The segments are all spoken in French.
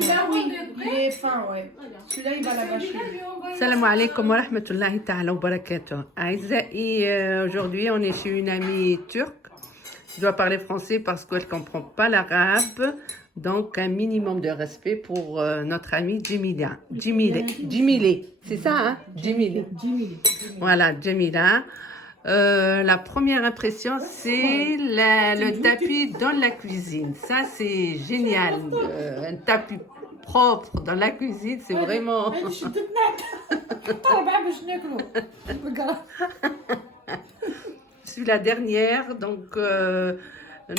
Celui-là, oui, il est fin, ouais. Celui-là, il va la gâcher. Salam alaikum wa rahmatullahi ta'ala wa barakatuh. Aïzaï, aujourd'hui, on est chez une amie turque. Je dois parler français parce qu'elle ne comprend pas l'arabe. Donc, un minimum de respect pour notre amie Djemila. Djemile, c'est ça, hein? Djemile. Voilà, Djemila. La première impression, c'est le tapis dans la cuisine. Ça, c'est génial. Un tapis propre dans la cuisine, c'est vraiment... Je suis la dernière, donc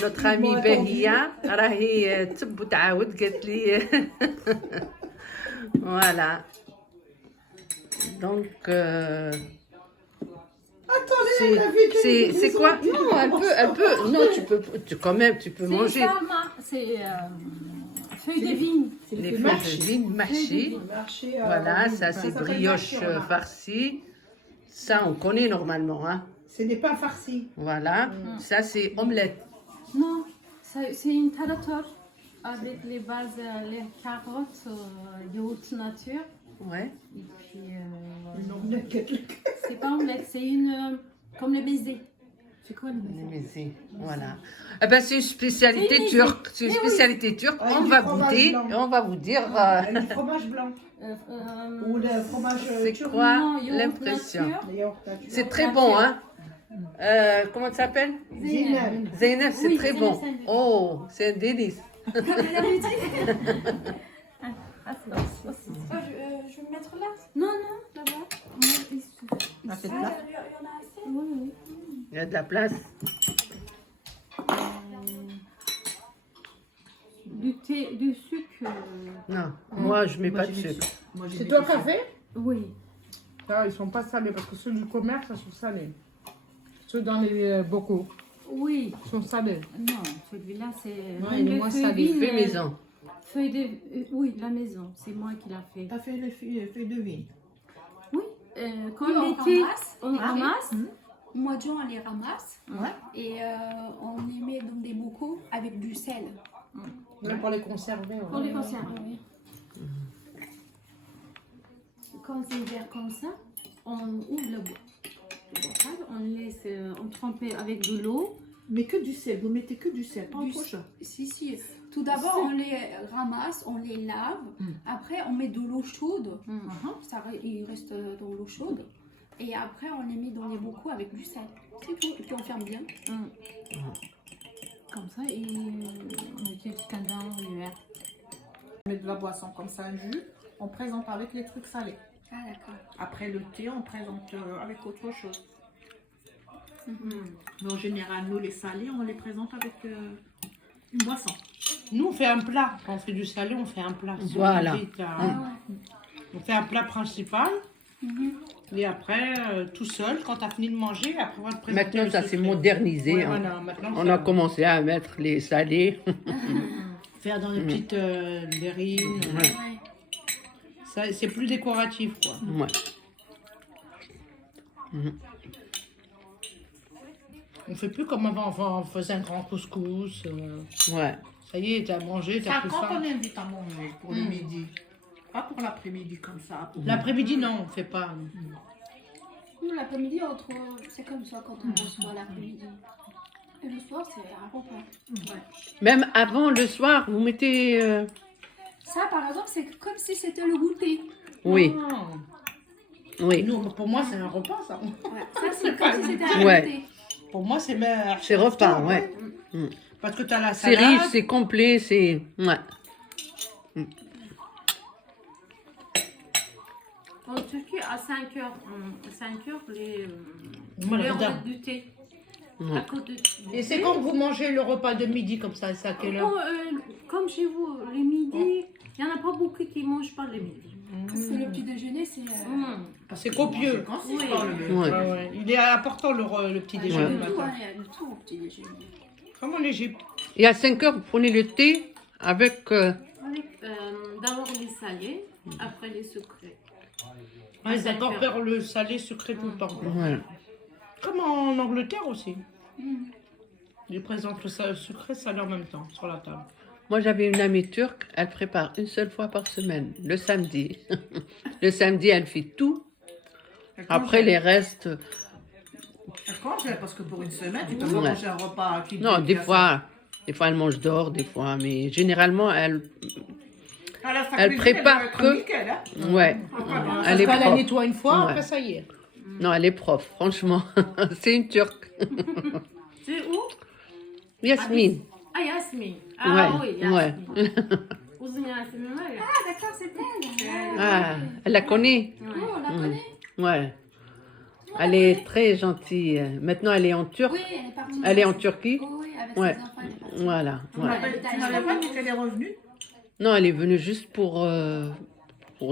notre amie Bahia, راهي تسب وتعاود قالت لي voilà. Donc c'est quoi? Non, elle peut, non, quand même, tu peux manger. C'est feuilles de vigne. Les feuilles de vigne mâchées. Voilà, ça c'est brioche farcie. Ça, on connaît normalement, hein. C'est des pains farcis. Voilà, ça c'est omelette. Non, c'est une tarator avec les bases, les carottes, yaourt nature. Ouais. Et puis, c'est pas omelette, c'est une comme le baiser. C'est quoi le baiser? Voilà. Eh ben, c'est une spécialité turque. C'est une spécialité turque. On va goûter et on va vous dire. Le fromage blanc. Ou le fromage C'est turc. quoi l'impression? C'est très bon, hein? Comment ça s'appelle? Zeynep. Zeynep, c'est Oui, très Zeynep, bon. c'est un délice. Oh, c'est un délice. Je vais me mettre là. Non, non, là-bas. Ah, c'est Ah, plat. il y en a assez. Oui, oui. Il y a de la place. Du thé, du sucre. Non, moi, je mets pas de sucre. C'est toi qui as fait? Oui. Ah, ils sont pas salés parce que ceux du commerce, ils sont salés. Ceux dans les bocaux Oui. sont salés. Non, celui-là, c'est. Non, même il est le moins feuille salé. vigne, Fait maison. Feuille de. Oui, la maison, c'est moi qui l'a fait. T'as fait les feuilles de vigne. Oui. Quand Oui, on l'été, ramasse. on ramasse. Au mois de juin, on les ramasse Ouais. et on les met dans des bocaux avec du sel. Même pour les conserver. ouais. Pour les conserves. Oui. Quand c'est vert comme ça, on ouvre le bocal, on laisse, on trempe avec de l'eau. Mais que du sel, vous mettez que du sel, pas Du autre chose. Si. Tout d'abord, on les ramasse, on les lave. Après, on met de l'eau chaude. Il reste dans l'eau chaude. Et après, on les met dans les bocaux avec du sel. C'est tout. Et puis, on ferme bien. Comme ça, et on utilise dans l'hiver. On met de la boisson comme ça, un jus, on présente avec les trucs salés. Ah, d'accord. Après le thé, on présente avec autre chose. Mais en général, nous, les salés, on les présente avec une boisson. Nous, on fait un plat. Quand on fait du salé, on fait un plat. Si on Voilà. invite on fait un plat principal. Et après, tout seul, quand tu as fini de manger, après, on va te présenter Maintenant, le ça s'est sucré. modernisé. Ouais, hein. voilà, maintenant, On ça- a commencé à mettre les salés. faire dans des petites verrines. Ouais. Ça, c'est plus décoratif, quoi. Ouais. On fait plus comme avant, on faisait un grand couscous. Ouais. Ça y est, tu as mangé, tu as Ça, pris quand ça. on invite à manger pour le midi, pas pour l'après-midi comme ça. L'après-midi, non, on fait pas. Nous, l'après-midi, c'est comme ça quand on reçoit l'après-midi. Et le soir, c'est un repas. Même avant le soir, vous mettez. Ça, par exemple, c'est comme si c'était le goûter. Oui, Ah. oui. Nous, pour moi, c'est un repas, ça. Ouais. Ça, c'est comme si c'était un Ouais. goûter. Pour moi, c'est C'est repas, ouais. Parce que tu as la C'est salade. riche, c'est complet, c'est. Ouais. En Turquie, à 5 heures, les Voilà, heures du thé. Ouais. À côté du Et c'est thé. quand vous mangez le repas de midi comme ça, c'est à quelle heure? Bon, comme chez vous, les midis, il n'y en a pas beaucoup qui ne mangent pas les midis. Parce que le petit déjeuner, c'est. C'est copieux. Oui. Ouais. Ouais, ouais. Il est important le petit déjeuner Ouais. le Il y a du tout, matin. hein, il y a du tout au petit déjeuner. Comme en Égypte. Et à 5 heures, vous prenez le thé avec. Avec d'abord les salés, après les sucrés. Ouais, ils incorporent le salé sucré tout le temps. Ouais. Comme en Angleterre aussi. Ils présentent le sucré salé en même temps sur la table. Moi, j'avais une amie turque, elle prépare une seule fois par semaine, le samedi. Le samedi, elle fait tout. Après, les restes, Elle congèle, parce que pour une semaine, tu peux pas Ouais. manger un repas qui non, qui des a- fois, elle mange dehors, des fois, mais généralement, elle, Ah, là, sa elle cuisine, prépare doit être que- nickel, hein. ouais, Parce elle est qu'elle la propre. nettoie une fois, Ouais. après ça y est. Non, elle est prof, franchement. C'est une turque. C'est où? Yasmine. Ah, Yasmine. Ah Ouais, oui, ouais. Yasmine. Uzun Yasmine var ya. Ah, d'accord, c'est elle. Ah, elle la connaît? Oh, on la connaît. Ouais. Elle est très gentille. Maintenant, elle est en Turquie. Oui, elle est partie. Elle est en Turquie. Oui, avec Ouais. ses enfants, elle est partie. Voilà. Tu Ouais. m'avais pas dit qu'elle est revenue? Non, elle est venue juste pour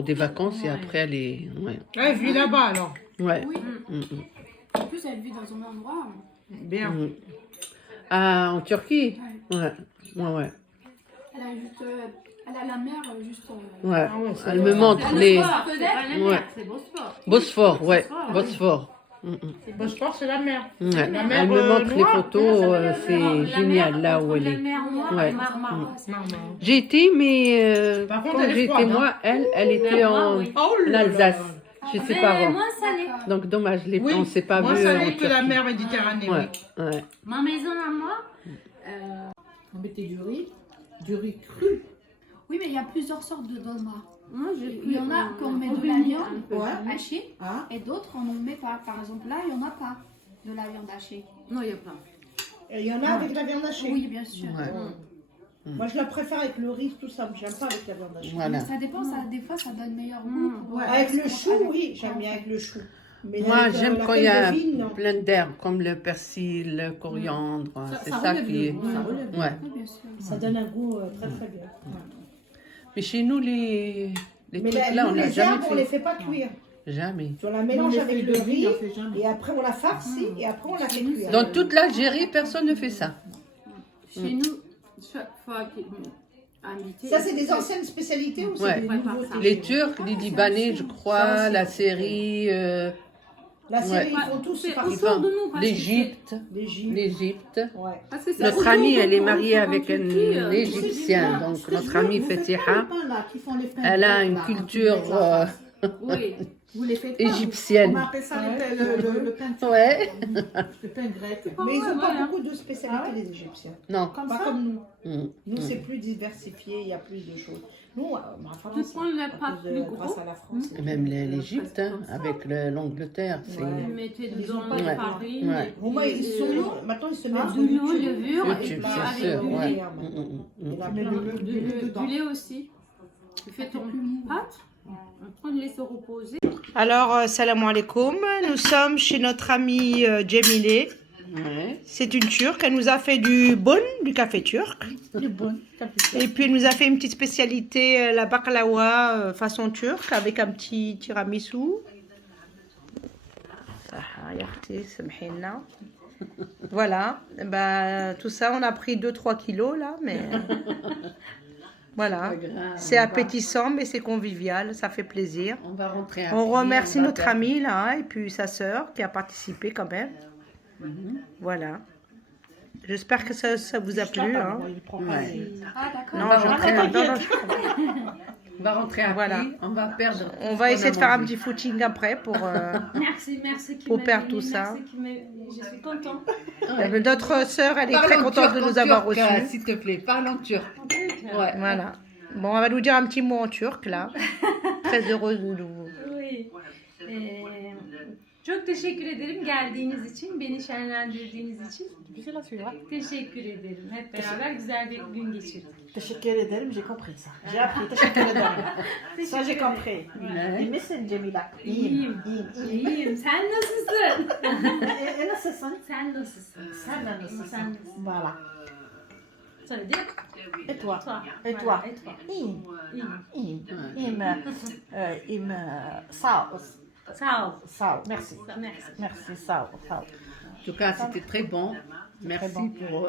des vacances et après elle est. Ouais. Elle vit là-bas alors. Ouais. Oui. Mm, mm. En plus, elle vit dans un endroit. Bien. Mm. Ah, en Turquie? Ouais. Ouais, ouais. Elle a juste. Elle a la mer juste. Ouais. Ah ouais, ça Elle doit- me montre les. C'est pas la Ouais. mer, c'est Bosphore. Bosphore, ouais. Bosphore. Bosphore. Mm, mm. Bosphore, c'est la mer. Ouais. mer, Elle me montre les noire. photos, La c'est mer génial là où entre elle la est. mer Noire Ouais. et Marmara. Non, non. J'ai été, mais Par contre, quand elle est j'ai été froide, moi, elle était Moi, en oui. Oh en là là. Alsace chez ses Mais parents. moins salé. Donc dommage, Oui, on ne s'est pas moins vu salé en que la Turquie. mer Méditerranée. Ouais, Oui. ouais. Ma maison à moi, On mettait du riz cru. Oui, mais il y a plusieurs sortes de dolma. moi je Il y en a qu'on met de la viande hachée Ah. et d'autres on n'en met pas. Par exemple, là, il n'y en a pas de la viande hachée. Non, il y a pas. Et il y en a avec la viande hachée. Oui, bien sûr. Ouais. Moi, je la préfère avec le riz, tout ça. J'aime pas avec la viande hachée. Voilà. Mais ça dépend, des fois, ça donne meilleur goût. Avec le chou, oui, j'aime bien avec le chou. Mais Moi, avec, j'aime la quand il y a feuille de vigne, non. plein d'herbes, comme le persil, le coriandre. C'est ça relève qui est. le goût, ça relève. Ouais. Oui, bien sûr. Ça donne un goût très très bien. Mais chez nous, les Mais trucs là, on nous, n'a les jamais herbes, on les fait. fait pas cuire. Jamais. On la mélange Nous, on avec fait le le riz on fait jamais. et après on la farcie et après on la fait cuire. Dans toute l'Algérie, personne ne fait ça. Chez nous, chaque fois qu'il invité. Ça, c'est des anciennes spécialités ou c'est Ouais. des Ouais, nouveautés? pas ça. Les Turcs, les Libanais, je crois, la série, La série, Ouais. ils font tous C'est par autour de nous. parce que l'Égypte. l'Égypte. L'Égypte. Ouais. parce que c'est Notre autour amie, de elle est nous, mariée on avec fait en un Turquie, Égyptien. Donc notre amie Fatiha, elle a une culture Oui. Vous les faites pas? égyptienne. On appelle ça le pain Ouais. le pain grec. Mais ils n'ont pas voilà. beaucoup de spécialités, les Égyptiens. Non. Pas comme nous. Mm. Nous, c'est plus diversifié, il y a plus de choses. Nous, ma France, Tu prends le pâte plus grâce gros. à la France. Et même l'Égypte, hein, avec l'Angleterre, c'est. Ouais. Tu mettais Ils dedans ont pas la Ouais. farine. Ouais. Bon, moi, ils sont maintenant, ils se mettent de l'eau, levure et YouTube, puis c'est avec sûr. du Ouais. lait. Mm, mm, mm. Il y en a Mais plein. Du lait aussi. Tu fais ton pâte. Après, le lait se reposer. Alors, salam alaikum. Nous sommes chez notre amie Djemile. Ouais. C'est une Turque. Elle nous a fait du bon, du café turc. Et puis, elle nous a fait une petite spécialité, la baklawa façon turque, avec un petit tiramisu. Voilà. Bah, tout ça, on a pris 2-3 kilos là, mais voilà. C'est appétissant, mais c'est convivial, ça fait plaisir. On va rentrer. On remercie notre amie là, et puis sa sœur qui a participé quand même. Voilà. J'espère que ça vous a plu. Hein. Ouais. Ah, d'accord. Non, va je rentrer non, à non, On va rentrer à Voilà. pied, on va perdre. on va essayer de faire un petit footing après pour. Merci. Pour perdre tout ça. Je suis contente. Notre sœur, elle est Parle très en contente de turc, nous en avoir turc, reçus. s'il te plaît, parle en turc. Ouais. Voilà. Bon, on va nous dire un petit mot en turc là. Très heureuse de vous. Oui. Çok teşekkür ederim geldiğiniz için, beni şenlendirdiğiniz için. Teşekkür ederim. Hep beraber güzel bir gün geçirdik. Teşekkür ederim, j'ai compris ça. J'ai appris, teşekkür ederim. Ça, j'ai compris. Ouais. İyi misin Cemila? İyiyim. İyiyim. Sen nasılsın? Nasılsın? Sen nasılsın? Sen de nasılsın? Sen nasılsın? Voilà. Söyle de. Et toi? Toi. Et Voilà, toi? et toi. İyiyim. İyiyim. İyiyim. İyiyim. Sağ ol. Sağ ol. Sağ ol. Merci. Merci. Merci, sağ ol. Sağ ol. En tout cas, c'était très bon. Merci pour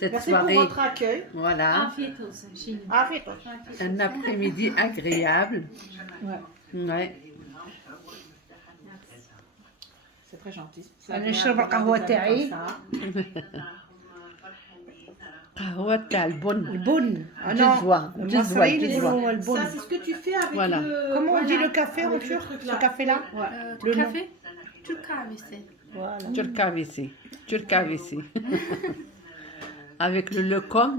cette Merci pour soirée. votre accueil. Voilà. Afiyet olsun şimdi. Afiyet olsun. Un après-midi agréable. Ouais. C'est très gentil. نشرب القهوة تاعي. قهوة تاع البن البن. الجزوة المصريين يقولوا Ça, البن. c'est ce que tu fais avec Voilà. le... Comment on dit Voilà. le café en Avec le turc, truc ce là. café-là? Du Le nom. café. Du café. Voilà. Turc AVC. Turc AVC. Avec le lecom.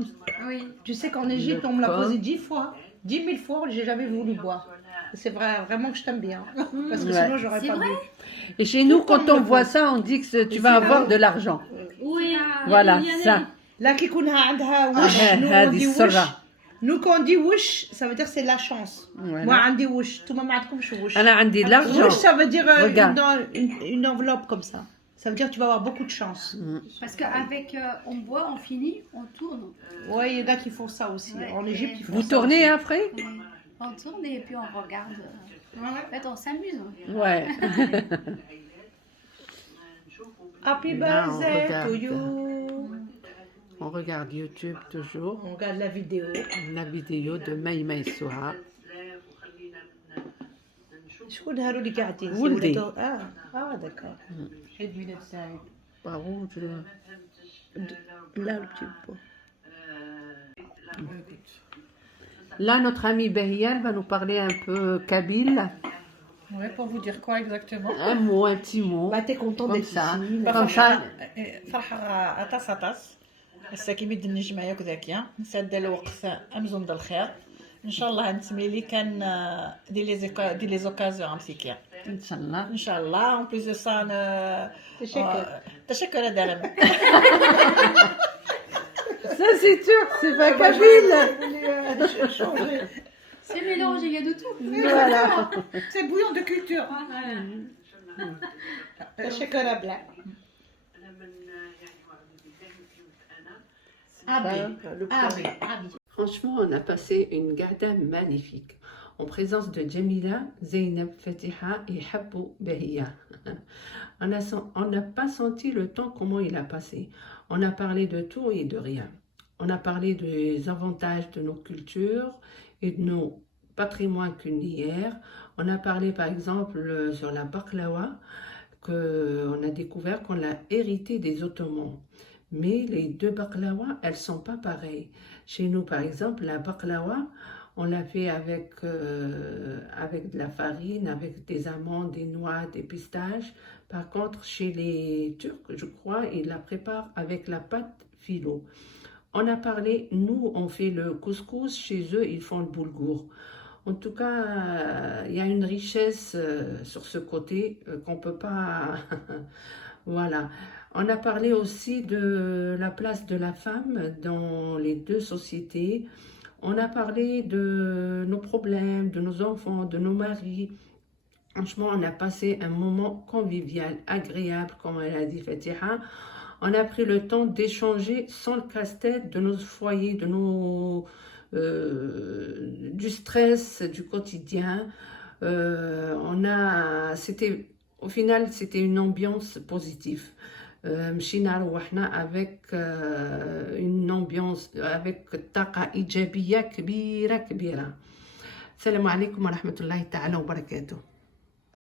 Oui. Tu sais qu'en Égypte, on me l'a Le posé com. 10 fois. 10 000 fois, j'ai jamais voulu boire. C'est vrai, vraiment que je t'aime bien. Parce que Ouais. sinon, j'aurais C'est pas vrai? bu. Et chez nous, Tout le quand temps, on le voit bon. ça, on dit que tu vas avoir de l'argent. Oui. Voilà, ça. Là, qui كونها عندها وش. Ah, Nous, on هذه dit وش. السرة. Nous, quand on dit وش, ça veut dire c'est la chance. Voilà. Moi, عندي وش. Tout le monde عندكمش وش. أنا عندي l'argent. Wesh, ça veut dire Regarde. une enveloppe comme ça. Ça veut dire que tu vas avoir beaucoup de chance. Parce qu'avec, on boit, on finit, on tourne. Ouais, il y en a qui font ça aussi. Ouais. En Égypte, ils font Vous ça tournez aussi. après? On tourne et puis on regarde. En fait, on s'amuse. Ouais. Happy Là, on birthday regarde. to you. On regarde YouTube toujours. On regarde la vidéo. La vidéo de Maïma Souha. شكون هادو اللي قاعدين؟ ولدي. d'accord. عيد ميلاد سعيد. Bravo, Là, le petit pot. Là, notre amie Behial va nous parler un peu kabyle. Ouais, pour vous dire quoi exactement? Un mot, un petit mot. Bah, t'es content Comme d'être ça. ici. Comme ça. فرحة عطاس عطاس الساكي بيد النجمة ياك ذاكيا نساد الوقت أمزون الخير إن شاء الله نتملي لي كان دي لي زوكازيون امسيكيا Inch'Allah. إن شاء الله اون بليس دو سا تشكر. تشكر دارم Ça, c'est turc, c'est pas kabyle. C'est mélangé, il y a de tout. Voilà. C'est bouillon de culture. تشكر بلا. Franchement, on a passé une garda magnifique en présence de Jamila, Zeynep, Fatiha et Habou Behiya. On n'a pas senti le temps comment il a passé. On a parlé de tout et de rien. On a parlé des avantages de nos cultures et de nos patrimoines culinaires. On a parlé par exemple sur la baklawa, qu'on a découvert qu'on l'a hérité des Ottomans. Mais les deux baklawa, elles sont pas pareilles. Chez nous, par exemple, la baklawa, on l'a fait avec de la farine, avec des amandes, des noix, des pistaches. Par contre, chez les Turcs, je crois, ils la préparent avec la pâte filo. On a parlé, nous, on fait le couscous, chez eux, ils font le boulgour. En tout cas, il y a une richesse sur ce côté qu'on peut pas... Voilà. On a parlé aussi de la place de la femme dans les deux sociétés. On a parlé de nos problèmes, de nos enfants, de nos maris. Franchement, on a passé un moment convivial, agréable, comme elle a dit Fatiha. On a pris le temps d'échanger sans le casse-tête de nos foyers, de nos, du stress du quotidien. Au final, c'était une ambiance positive. مشينا روحنا avec une ambiance avec طاقة إيجابية كبيرة. السلام عليكم ورحمة الله تعالى وبركاته.